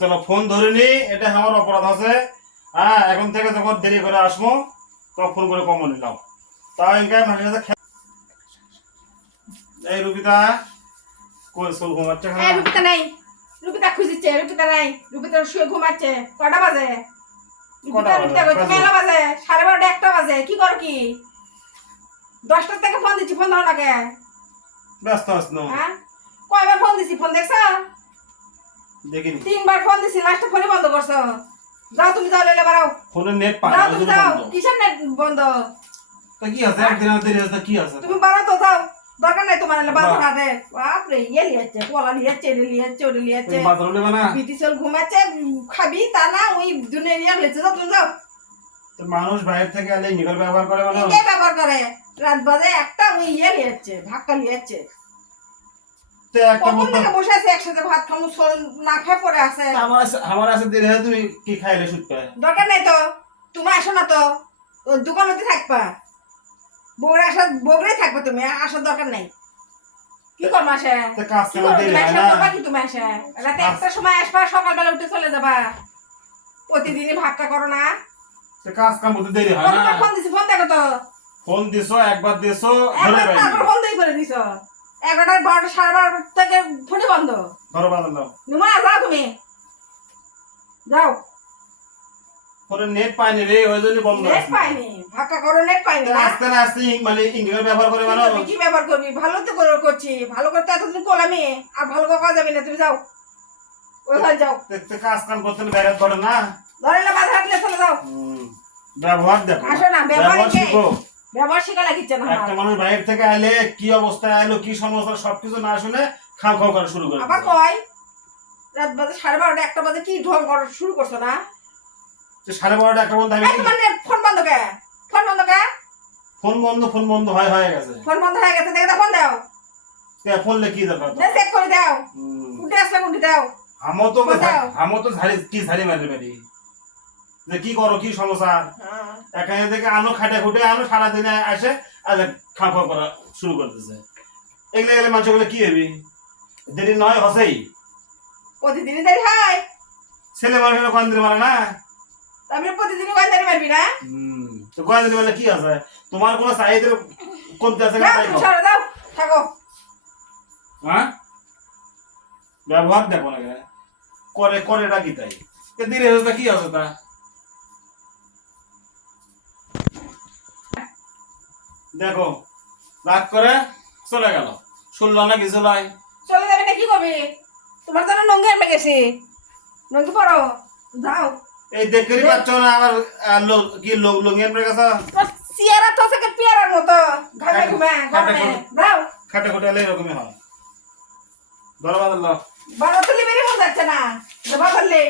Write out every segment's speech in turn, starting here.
চলো ফোন ধরিনি, এটা আমার অপরাধ আছে। হ্যাঁ, এখন থেকে যখন দেরি করে আসবো তখন ফোন করে কম নিলাম। তাও ইনকাম মাঝে মাঝে এই রুবিতা কই সোল ঘুমাচ্ছে এই রুপিতা নাই, রুপিতা খুঁজিচ্ছে, রুপিতা নাই, রুপিতা শুয়ে ঘুমাচ্ছে। কটা বাজে? রুপিতা রুপিতা কইছে মেলা বাজে, 12:30 1টা বাজে। কি করো কি? 10টার থেকে ফোন দিচ্ছি, ফোন দাও না কে? ব্যস্ত আছো? হ্যাঁ, কয়বার ফোন দিছি, ফোন দেখছো? দেখিনি। 3বার ফোন দিছি, লাস্টে ফোনই বন্ধ করছো। যাও তুমি, যাও লইলে বাড়াও। ফোনের নেট পায় যাও না, তুমি, ওই জন্য যাও। বন্ধ। কিসের নেট বন্ধ? তা কি আছে, একদিন আর দেরি আছে, কি আছে? তুমি বাড়াও তো, যাও। দরকার নাই তোমার এলে বাহ। বাধা হাতে। বাপরে, ইয়ে লিয়াচ্ছে, পোলা লিয়াচ্ছে, এড়ে লিয়াচ্ছে, ওড়ে লিয়াচ্ছে। তুমি বাজার নেবে না? বিটিসল ঘুমাচ্ছে, খাবি তা না, ওই দুনিয়া লেছে। যাও তুমি, যাও। তো মানুষ বাইরে থেকে এলে নিকল ব্যবহার করে মানুষ। কে ব্যবহার করে? রাত বাজে একটা, ওই ইয়ে লিয়াচ্ছে, ভাক্কা লিয়াচ্ছে। তো একটা কখন বলতো থেকে বসে আছে একসাথে, ভাত খামু, সোল না খেয়ে পড়ে আছে। আমার আছে দেরি হয়, তুমি কি খাইলে শুট পায়? দরকার নাই তো, তুমি আসো না তো, ওর দোকানতে থাকবা। বউরে থাকবে, তুমি আসার দরকার নাই। কি করবো আসে? তো কাজ কি কামে করবো দেরি তুমি? হয় আসা না? করবা কি তুমি? আসে রাতে একটার সময় আসবা, সকালবেলা উঠে চলে যাবা। প্রতিদিনই ভাক্কা করো না? তো কাজ কাম করতে দেরি হয় না? কতবার ফোন দিছি, ফোন দেখো তো। ফোন দিছো, একবার দিছো, ধরে একবার পাইনি। তারপর বন্ধই করে দিছ। 11টা 12টা 12:30 থেকে ফোনই বন্ধ। ধরো বাজার নাও। নুমা, যাও তুমি, যাও। ফোনের নেট পাইনি রে, ওই জন্য বন্ধ নেট আছে। পাইনি, ভাক্কা করো, নেট পাইনি তো না? আস্তে না আস্তে মানে ইংরেজি ব্যবহার করে কি মানুষ। করবি, কি ব্যবহার করবি? ভালো তো করছি, ভালো করতে এতদিন কোলামি, আর ভালো করা যাবে না। তুমি যাও, ওইখানে যাও। দেখতে কাজ কাম করতে বেড়াত ধরে না। ধরেলে বাজার হাটলে চলে যাও। ব্যবহার দেখো, আসো না, ব্যবহার ব্যবহার কে? শিখো। ব্যবহার শিখা লাগিচ্ছে না একটা আমার। মানুষ বাইরে থেকে আইলে কি অবস্থায় আইলো, কি সমস্যা, সবকিছু না শুনে খাও খাও করা শুরু করে আবার দিছে। কয় রাত বাজে 12:30 1টা বাজে, কি ঢং করা শুরু করছো না? তো 12:30 একটা বলতে আমি এই তোমার ফোন বন্ধ কে? ফোন বন্ধ কে? ফোন বন্ধ হয়ে গেছে। ফোন বন্ধ হয়ে গেছে, দেখে ফোন দাও। ফোন লে কি দরকার তো? চেক করে দাও। হুম। উঠে আসলে উঠে দাও। ফোন দাও। আমো তো ঝাড়ি মারি মারি যে কি করো, কি সমস্যা। হ্যাঁ। এখানে থেকে আনো, খাটে খুটে আনো, সারাদিনে আসে আজ খাও খাও করা শুরু করতেছে। এগুলো গেলে মানুষগুলো কি হবি? দেরি নয় হসেই। প্রতিদিনই দেরি হয়, ছেলে মানুষের গন্ধের মারে না। তারপরে প্রতিদিনই গয়দারি মারবি না? তো গন্ধের মারলে কি আছে? তোমার কোনো চাহিদা কমতে আছে না, যাও তাই তুমি, খাও। সরে যাও, থাকো। হ্যাঁ, ব্যবহার দেখো না কেন? করেটা কি তাই? দেরি হয়েছে কি আছে তা? দেখো, রাগ করে চলে গেল, শুনলো না কিছু নয়। চলে যাবে না, কি করবি? তোমার জন্য নঙ্গি আনবে গেছি, নঙ্গি পরো, যাও। এই দেখেই পাচ্ছ না আমার কি লঙ্গিয়ান পড়ে গেছে। তোর চেয়ারা তো থেকে পেয়ারার মতো ঘামে ঘুমে গরমে। যাও। খাটে খুটে এলে এরকমই হয়। ধরো বাজার দাও। বাজার তো লিবেরই মন যাচ্ছে না, যে বাজার নেই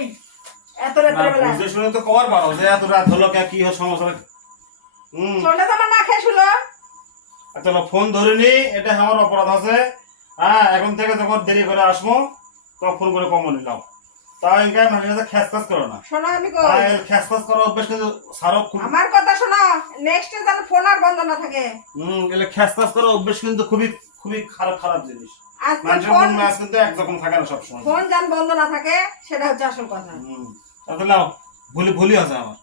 এত রাতের না, বেলা। বুঝে শুনে তো কবার পারো যে এত রাত হলো কি সমস্যা। ছোটটা তো আমার না খেয়ে শুলো। চলো ফোন ধরিনি, এটা আমার অপরাধ আছে। হ্যাঁ, এখন থেকে যখন দেরি করে আসবো তখন ফোন করে কম নিলাম। তাও ইনকাম মাঝে মাঝে খ্যাস করো না। শোনো, আমি কই, খ্যাস করো অভ্যেস কিন্তু সারক খুব। আমার কথা শোনো। নেক্সট যেন ফোন আর বন্ধ না থাকে। এলে খ্যাস করো অভ্যেস কিন্তু খুবই খুবই খারাপ খারাপ জিনিস। আজকে মানুষের ফোন, মন ম্যাচ কিন্তু একরকম থাকে না সবসময়। ফোন যেন বন্ধ না থাকে, সেটা হচ্ছে আসল কথা। তাহলে ভুলি ভুলি আছে আমার।